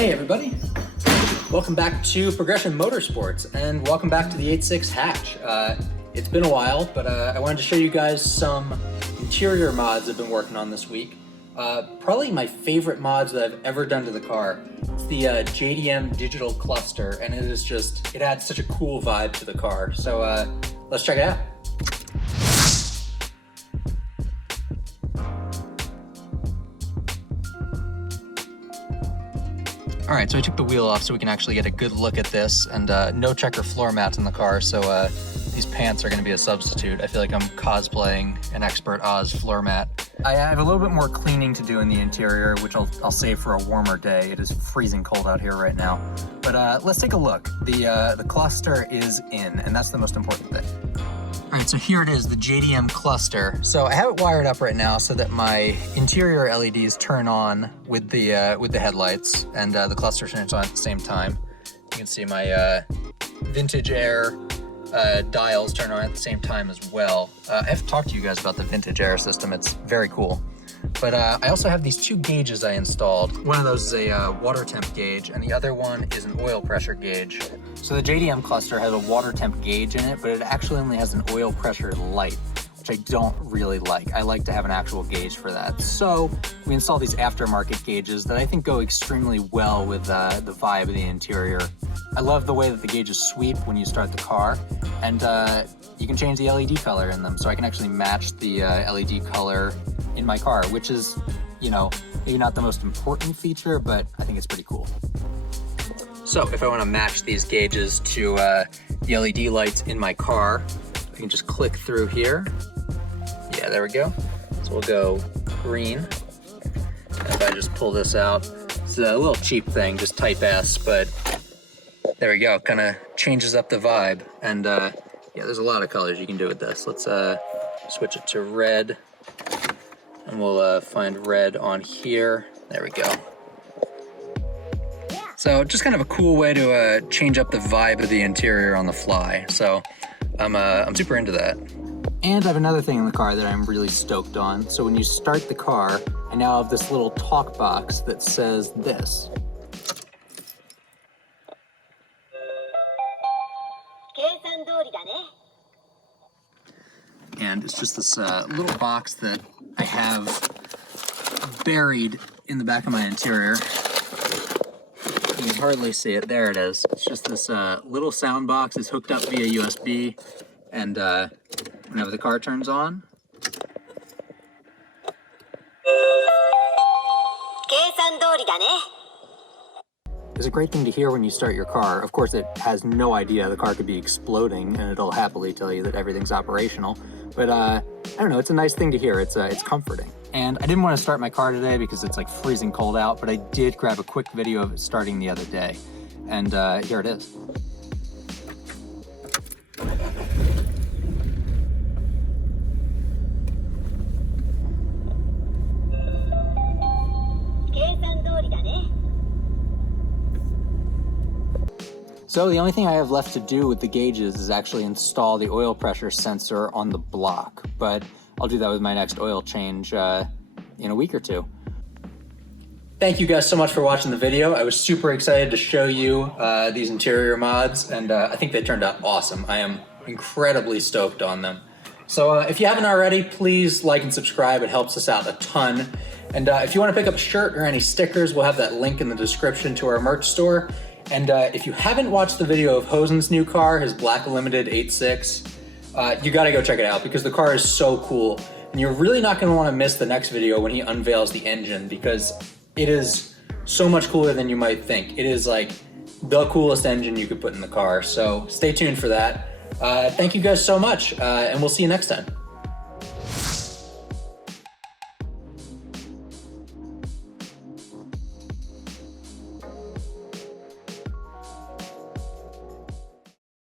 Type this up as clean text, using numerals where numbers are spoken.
Hey everybody, welcome back to Progression Motorsports and welcome back to the 86 hatch. It's been a while, but I wanted to show you guys some interior mods I've been working on this week. Probably my favorite mods that I've ever done to the car. It's the JDM digital cluster, and it adds such a cool vibe to the car. So let's check it out. All right, so I took the wheel off so we can actually get a good look at this, and no checker floor mats in the car, so these pants are gonna be a substitute. I feel like I'm cosplaying an expert Oz floor mat. I have a little bit more cleaning to do in the interior, which I'll save for a warmer day. It is freezing cold out here right now. But let's take a look. The cluster is in, and that's the most important thing. All right, so here it is, the JDM cluster. So I have it wired up right now so that my interior LEDs turn on with the headlights, and the cluster turns on at the same time. You can see my Vintage Air dials turn on at the same time as well. I have talked to you guys about the Vintage Air system. It's very cool. But I also have these two gauges I installed. One of those is a water temp gauge, and the other one is an oil pressure gauge. So the JDM cluster has a water temp gauge in it, but it actually only has an oil pressure light, which I don't really like. I like to have an actual gauge for that. So we installed these aftermarket gauges that I think go extremely well with the vibe of the interior. I love the way that the gauges sweep when you start the car, and you can change the LED color in them, so I can actually match the LED color in my car, which is, you know, maybe not the most important feature, but I think it's pretty cool. So if I want to match these gauges to the LED lights in my car, I can just click through here. Yeah, there we go. So we'll go green. And if I just pull this out, it's a little cheap thing, just type S, but there we go. Kind of changes up the vibe. And yeah, there's a lot of colors you can do with this. Let's switch it to red. And we'll find red on here. There we go. So just kind of a cool way to change up the vibe of the interior on the fly. So I'm super into that. And I have another thing in the car that I'm really stoked on. So when you start the car, I now have this little talk box that says this. And it's just this little box that I have buried in the back of my interior. You can hardly see it. There it is. It's just this little sound box. It's hooked up via USB, and whenever the car turns on, it's a great thing to hear when you start your car. Of course, it has no idea the car could be exploding, and it'll happily tell you that everything's operational. But I don't know, it's a nice thing to hear. It's comforting. And I didn't want to start my car today because it's like freezing cold out, but I did grab a quick video of it starting the other day. And here it is. So the only thing I have left to do with the gauges is actually install the oil pressure sensor on the block, but I'll do that with my next oil change in a week or two. Thank you guys so much for watching the video. I was super excited to show you these interior mods, and I think they turned out awesome. I am incredibly stoked on them. So if you haven't already, please like and subscribe. It helps us out a ton. And if you want to pick up a shirt or any stickers, we'll have that link in the description to our merch store. And if you haven't watched the video of Hosen's new car, his Black Limited 86, you gotta go check it out because the car is so cool. And you're really not gonna wanna miss the next video when he unveils the engine because it is so much cooler than you might think. It is like the coolest engine you could put in the car. So stay tuned for that. Thank you guys so much, and we'll see you next time.